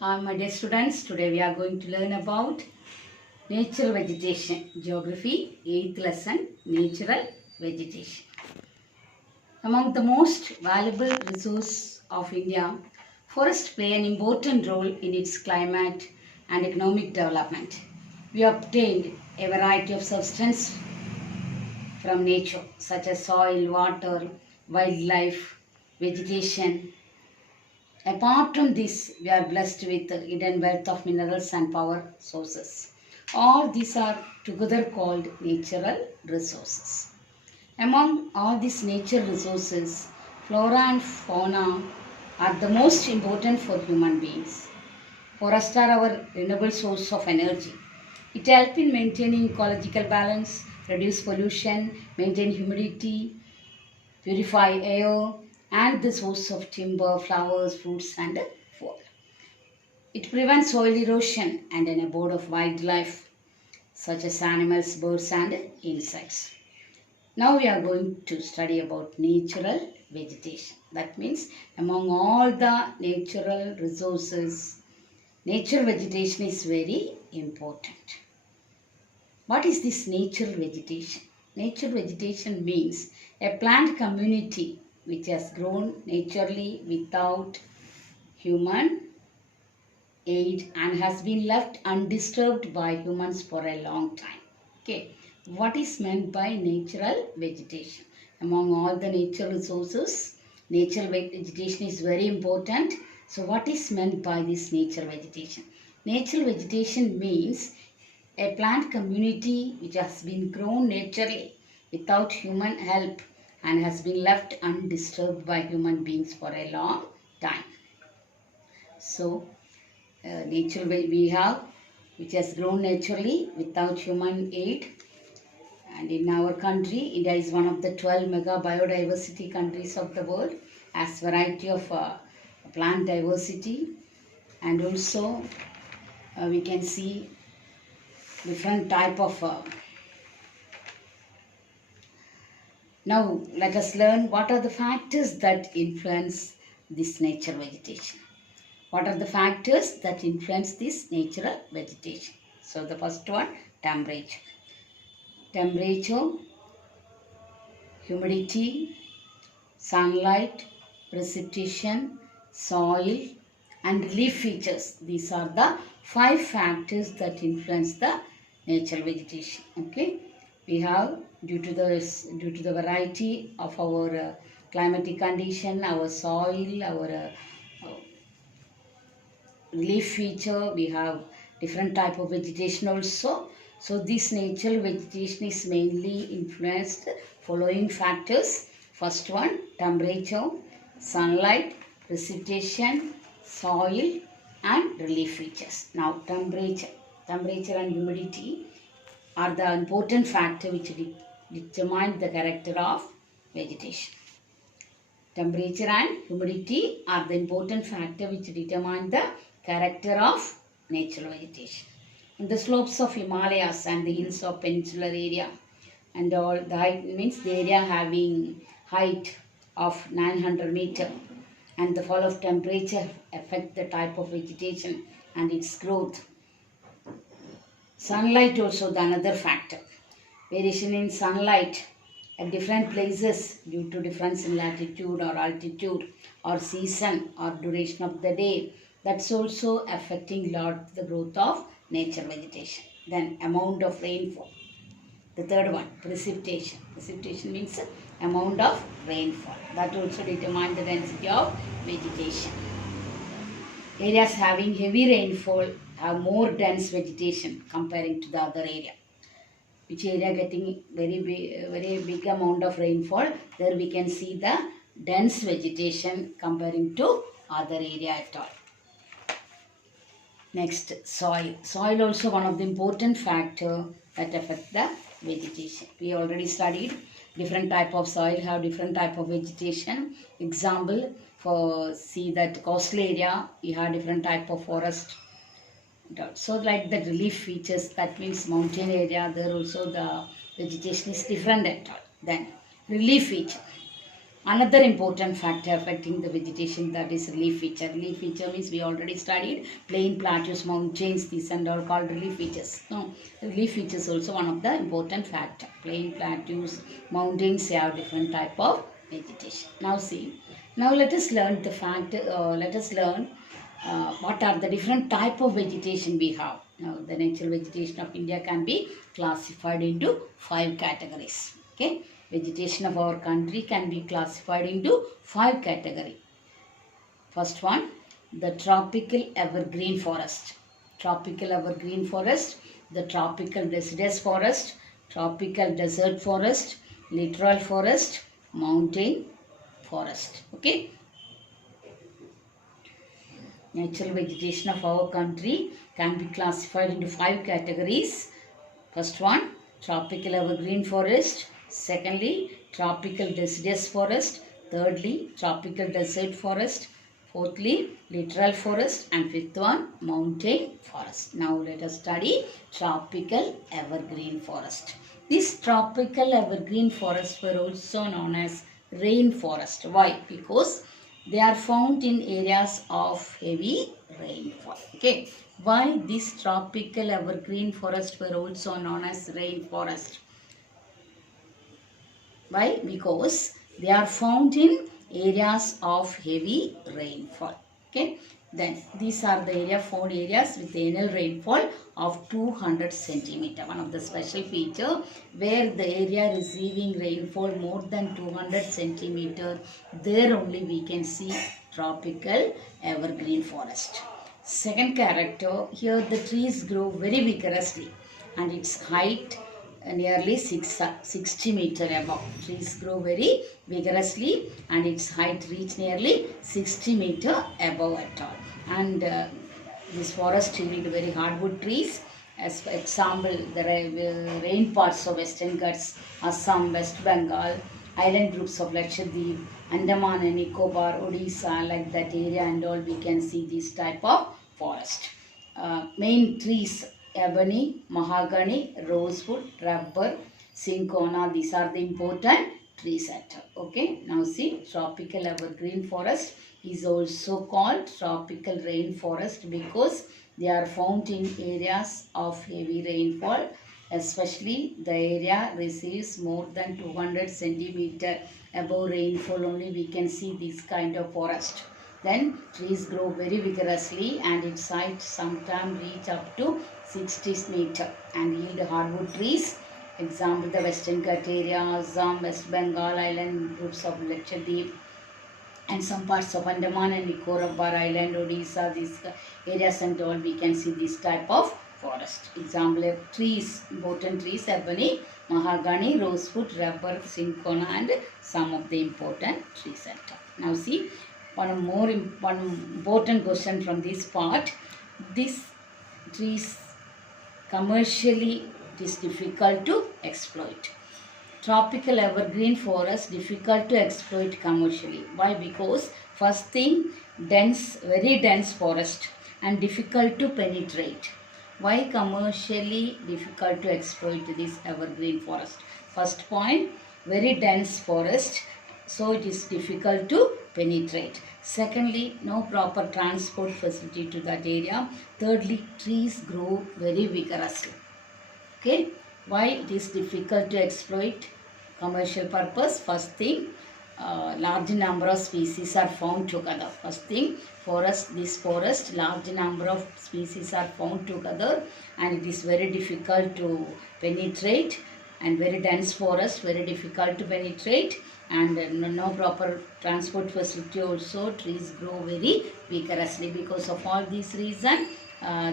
Hi my dear students, today we are going to learn about natural vegetation, geography, 8th lesson, natural vegetation. Among the most valuable resource of India, forests play an important role in its climate and economic development. We obtained a variety of substances from nature such as soil, water, wildlife, vegetation. Apart from this, we are blessed with the hidden wealth of minerals and power sources. All these are together called natural resources. Among all these nature resources, flora and fauna are the most important for human beings. Forests are our renewable source of energy. It helps in maintaining ecological balance, reduce pollution, maintain humidity, purify air, and the source of timber, flowers, fruits, and food. It prevents soil erosion and an abode of wildlife such as animals, birds, and insects. Now we are going to study about natural vegetation. That means among all the natural resources, natural vegetation is very important. What is this natural vegetation? Natural vegetation means a plant community which has grown naturally without human aid and has been left undisturbed by humans for a long time. Okay, what is meant by natural vegetation? Among all the natural resources, natural vegetation is very important. So what is meant by this natural vegetation? Natural vegetation means a plant community which has been grown naturally without human help and has been left undisturbed by human beings for a long time. So, natural we have which has grown naturally without human aid. And in our country, India is one of the 12 mega biodiversity countries of the world, has variety of plant diversity, and also we can see different type of now let us learn what are the factors that influence this natural vegetation. What are the factors that influence this natural vegetation? So the first one, temperature. Temperature, humidity, sunlight, precipitation, soil, and relief features. These are the 5 factors that influence the natural vegetation. Okay, we have due to the variety of our climatic condition, our soil, our relief feature, we have different type of vegetation also. So this natural vegetation is mainly influenced following factors. First one, temperature, sunlight, precipitation, soil, and relief features. Now temperature and humidity are the important factor which determine the character of vegetation. Temperature and humidity are the important factor which determine the character of natural vegetation. In the slopes of Himalayas and the hills of peninsular area and all, the height means the area having height of 900 meter, and the fall of temperature affect the type of vegetation and its growth. Sunlight also the another factor. Variation in sunlight at different places due to difference in latitude or altitude or season or duration of the day, that's also affecting lot the growth of nature vegetation. Then amount of rainfall. The third one, precipitation. Precipitation means amount of rainfall. That also determines the density of vegetation. Areas having heavy rainfall have more dense vegetation comparing to the other area. Which area getting very big amount of rainfall, there we can see the dense vegetation comparing to other area at all. Next, soil. Soil also one of the important factor that affect the vegetation. We already studied different type of soil have different type of vegetation. Example, for see that coastal area, we have different type of forest. So like the relief features, that means mountain area, there also the vegetation is different at all. Then relief feature. Another important factor affecting the vegetation, that is relief feature. Relief feature means we already studied plain, plateaus, mountains, these and all called relief features. No, relief features also one of the important factor. Plain, plateaus, mountains, they have different type of vegetation. Now see, now let us learn the fact, what are the different type of vegetation we have. Now the natural vegetation of India can be classified into 5 categories. Okay, vegetation of our country can be classified into 5 categories. First one, the tropical evergreen forest. Tropical evergreen forest, the tropical deciduous forest, tropical desert forest, littoral forest, mountain forest. Okay. Natural vegetation of our country can be classified into 5 categories. First one, tropical evergreen forest. Secondly, tropical deciduous forest. Thirdly, tropical desert forest. Fourthly, littoral forest. And fifth one, mountain forest. Now let us study tropical evergreen forest. These tropical evergreen forests were also known as rainforest. Why? Because they are found in areas of heavy rainfall. Okay. Why these tropical evergreen forests were also known as rainforest? Why? Because they are found in areas of heavy rainfall. Okay. Then these are the found areas with annual rainfall of 200 centimeter. One of the special feature where the area receiving rainfall more than 200 centimeter, there only we can see tropical evergreen forest. Second character, here the trees grow very vigorously and its height nearly 60 meter above. Trees grow very vigorously and its height reach nearly 60 meter above at all. And this forest yield very hardwood trees. As for example, the rain parts of Western Ghats, Assam, West Bengal, island groups of Lakshadweep, Andaman and Nicobar, Odisha, like that area and all, we can see this type of forest. Main trees, ebony, mahogany, rosewood, rubber, cinchona, these are the important trees at all. Okay, now see, tropical evergreen forest is also called tropical rainforest because they are found in areas of heavy rainfall, especially the area receives more than 200 centimeter above rainfall only we can see this kind of forest. Then trees grow very vigorously and its height sometimes reach up to 60 meter and yield hardwood trees. Example, the Western Ghats area, Assam, West Bengal, island groups of Lakshadweep, and some parts of Andaman and Nicobar Island, Odisha, these areas and all, we can see this type of forest. Example, trees, important trees, ebony, mahogany, rosewood, rubber, cinchona, and some of the important trees at all. Now see, one important question from this part. These trees commercially it is difficult to exploit. Tropical evergreen forest difficult to exploit commercially. Why? Because first thing, dense, very dense forest and difficult to penetrate. Why commercially difficult to exploit this evergreen forest? First point, very dense forest, so it is difficult to penetrate. Secondly, no proper transport facility to that area. Thirdly, trees grow very vigorously. Okay, why it is difficult to exploit commercial purpose? First thing, large number of species are found together. First thing, this forest, large number of species are found together and it is very difficult to penetrate, and very dense forest, very difficult to penetrate, and no proper transport facility also. Trees grow very vigorously. Because of all these reasons,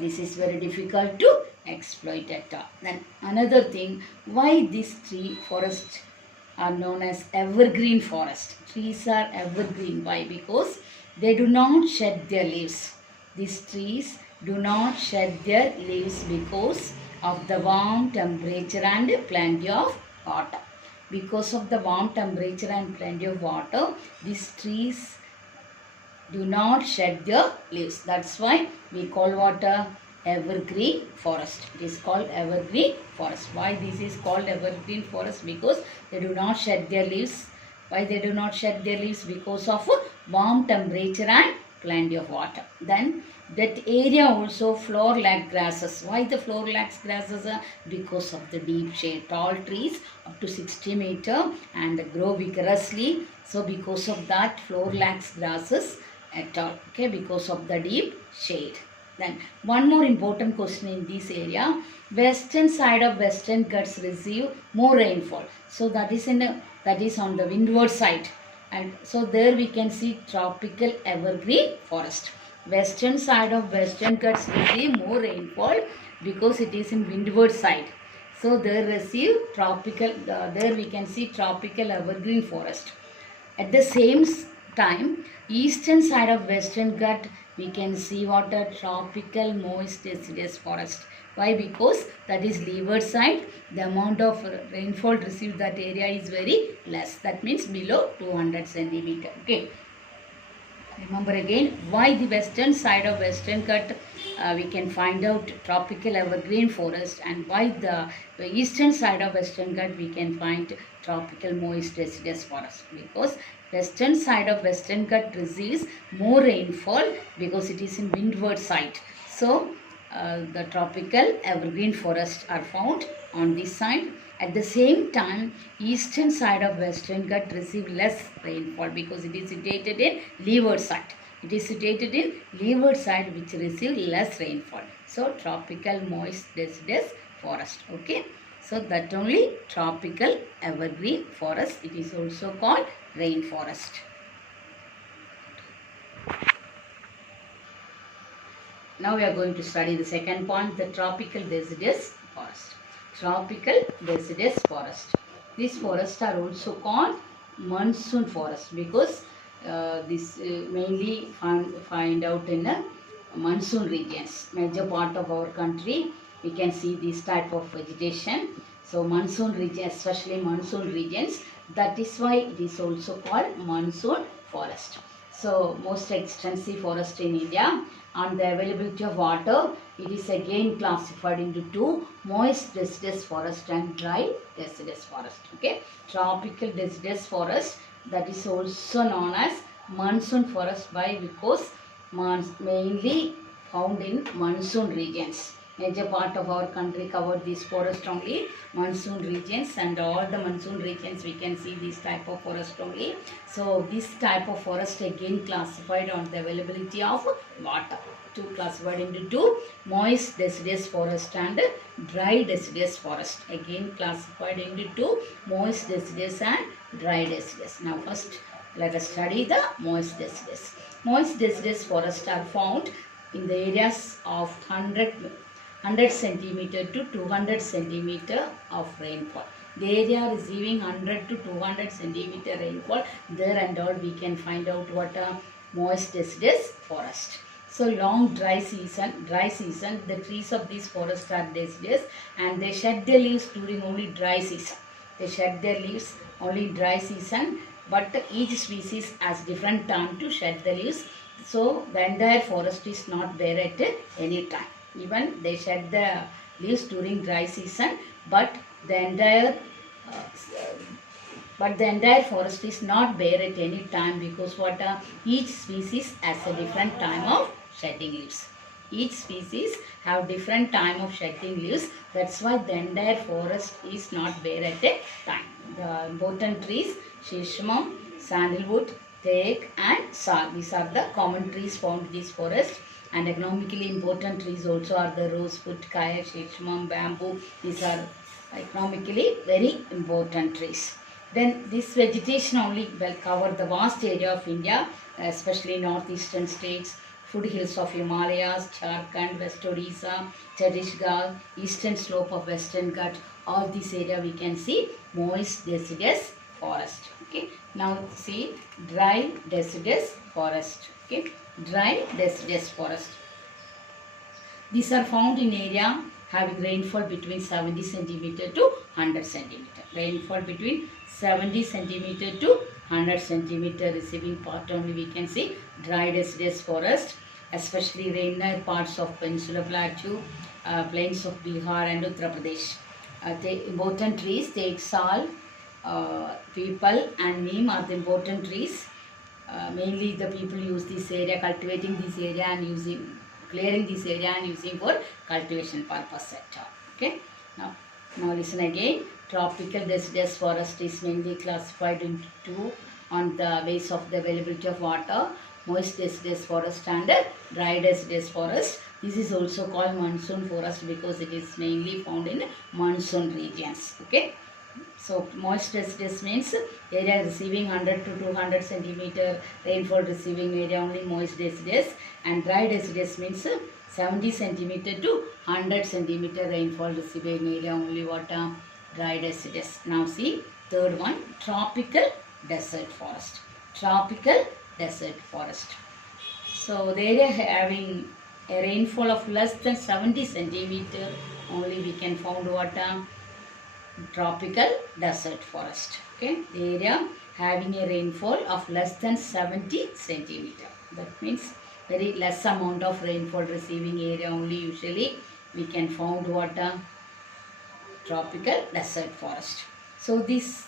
this is very difficult to exploit at all. Then another thing, why these tree forests are known as evergreen forest. Trees are evergreen. Why? Because they do not shed their leaves. These trees do not shed their leaves because of the warm temperature and plenty of water. Because of the warm temperature and plenty of water, these trees do not shed their leaves. That's why we call what evergreen forest. It is called evergreen forest. Why this is called evergreen forest? Because they do not shed their leaves Why they do not shed their leaves? Because of warm temperature and plenty of water. Then that area also floor lack grasses. Why the floor lacks grasses? Because of the deep shade. Tall trees up to 60 meter and grow vigorously. So because of that floor lacks grasses at all. Okay, because of the deep shade. Then one more important question in this area. Western side of Western Ghats receive more rainfall. So that is on the windward side. And so there we can see tropical evergreen forest. Western side of Western Ghats receive more rainfall because it is in windward side. So there we can see tropical evergreen forest. At the same time, eastern side of Western Ghat, we can see what a tropical moist deciduous forest. Why? Because that is leeward side. The amount of rainfall received that area is very less. That means below 200 centimeter. Okay. Remember again, why the western side of Western Ghat we can find out tropical evergreen forest, and why the eastern side of Western Ghat we can find tropical moist deciduous forest. Because western side of Western Ghat receives more rainfall because it is in windward side. So the tropical evergreen forests are found on this side. At the same time, eastern side of Western Ghat receive less rainfall because it is situated in leeward side. It is situated in leeward side which receive less rainfall. So tropical moist deciduous forest. Okay. So that only tropical evergreen forest. It is also called rainforest. Now we are going to study the second point, the tropical deciduous forest. Tropical deciduous forest. These forests are also called monsoon forest because this mainly find out in monsoon regions. Major part of our country we can see this type of vegetation. So monsoon regions, especially monsoon regions, that is why it is also called monsoon forest. So most extensive forest in India. On the availability of water, it is again classified into two: moist deciduous forest and dry deciduous forest. Okay, tropical deciduous forest, that is also known as monsoon forest. Why? Because mainly found in monsoon regions. Major part of our country covered this forest only, monsoon regions, and all the monsoon regions we can see this type of forest only. So this type of forest again classified on the availability of water. Classified into two: moist deciduous forest and dry deciduous forest. Again classified into two: moist deciduous and dry deciduous. Now first let us study the moist deciduous. Moist deciduous forests are found in the areas of 100 centimeter to 200 centimeter of rainfall. The area receiving 100 to 200 centimeter rainfall, there and all we can find out what a moist deciduous forest. So long dry season, the trees of this forest are deciduous and they shed their leaves during only dry season. They shed their leaves only in dry season, but each species has different time to shed the leaves. So the entire forest is not bare at any time. Even they shed the leaves during dry season, but the entire forest is not bare at any time because each species has a different time of shedding leaves. Each species have different time of shedding leaves. That's why the entire forest is not bare at a time. The important trees: shishmam, sandalwood, teak and sal. These are the common trees found in this forest. And economically important trees also are the rosewood, kaya, shishmam, bamboo. These are economically very important trees. Then this vegetation only will cover the vast area of India, especially northeastern states, foothills of Himalayas, Jharkhand, West Odisha, Chhattisgarh, eastern slope of Western Ghat. All this area we can see moist deciduous forest. Okay. Now see dry deciduous forest. Okay. Dry deciduous forest. These are found in area having rainfall between 70 centimeter to 100 centimeter. Rainfall between 70 centimeter to 100 centimeter receiving part only we can see dry deciduous forest, especially rainer parts of Peninsular Plateau, plains of Bihar and Uttar Pradesh. The important trees: teak, sal, people and neem are the important trees. Mainly the people use this area, cultivating this area and using, clearing this area and using for cultivation purpose at all. Okay. Now listen again. Tropical deciduous forest is mainly classified into two on the base of the availability of water, moist deciduous forest and dry deciduous forest. This is also called monsoon forest because it is mainly found in monsoon regions. Okay. So moist deciduous means area receiving 100 to 200 centimeter rainfall receiving area only moist deciduous, and dry deciduous means 70 centimeter to 100 centimeter rainfall receiving area only water dry deciduous. Now see third one, tropical desert forest. Tropical desert forest. So the area having a rainfall of less than 70 centimeter only we can found water tropical desert forest. Okay, the area having a rainfall of less than 70 centimeter. That means very less amount of rainfall receiving area only usually we can found water tropical desert forest. So these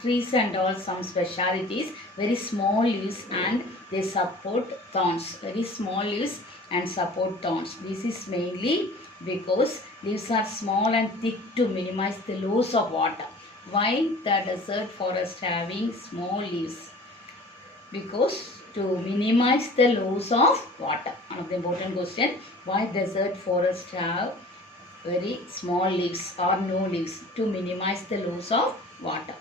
trees and all some specialities, very small leaves and they support thorns. Very small leaves and support thorns. This is mainly because leaves are small and thick to minimize the loss of water. Why the desert forest having small leaves? Because to minimize the loss of water. One of the important question, why desert forest have very small leaves or no leaves? To minimize the loss of water.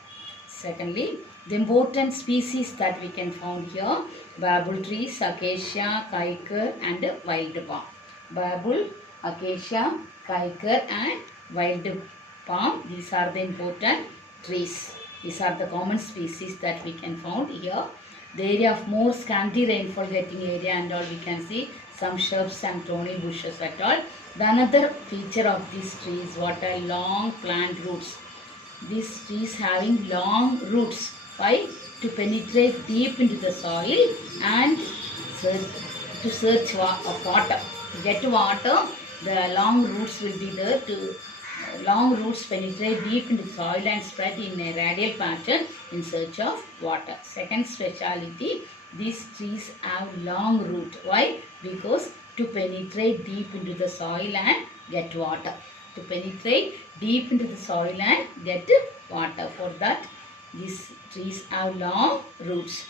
Secondly, the important species that we can found here, babul trees, acacia, kaiker and wild palm. Babul, acacia, kaiker and wild palm. These are the important trees. These are the common species that we can found here. The area of more scanty rainfall getting area and all we can see some shrubs and thorny bushes at all. The another feature of this tree is what are long plant roots. These trees having long roots. Why? To penetrate deep into the soil and to search of water. To get water, the long roots will be there. To long roots penetrate deep into soil and spread in a radial pattern in search of water. Second speciality, these trees have long root. Why? Because to penetrate deep into the soil and get water. To penetrate deep into the soil and get water. For that, these trees have long roots.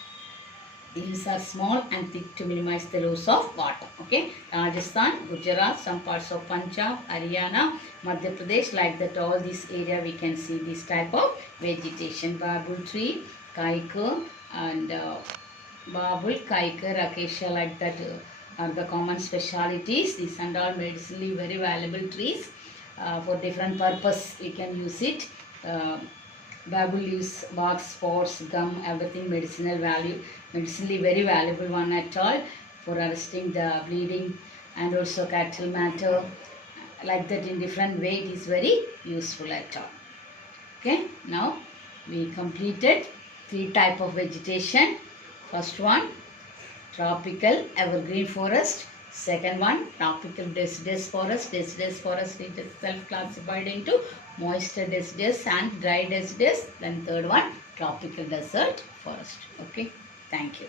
Leaves are small and thick to minimize the loss of water. Okay, Rajasthan, Gujarat, some parts of Punjab, Haryana, Madhya Pradesh, like that all this area we can see this type of vegetation. Babul tree, kaiker and babul, kaiker, acacia, like that are the common specialities. These and all medicinally very valuable trees. For different purpose we can use it. Babul leaves, bark, spots, gum, everything medicinal value, medicinally very valuable one at all for arresting the bleeding and also cattle matter, like that in different way it is very useful at all. Okay, now we completed 3 type of vegetation. First one, tropical evergreen forest. Second one, tropical deciduous forest. Deciduous forest is itself classified into moist deciduous and dry deciduous. Then third one, tropical desert forest. Okay, thank you.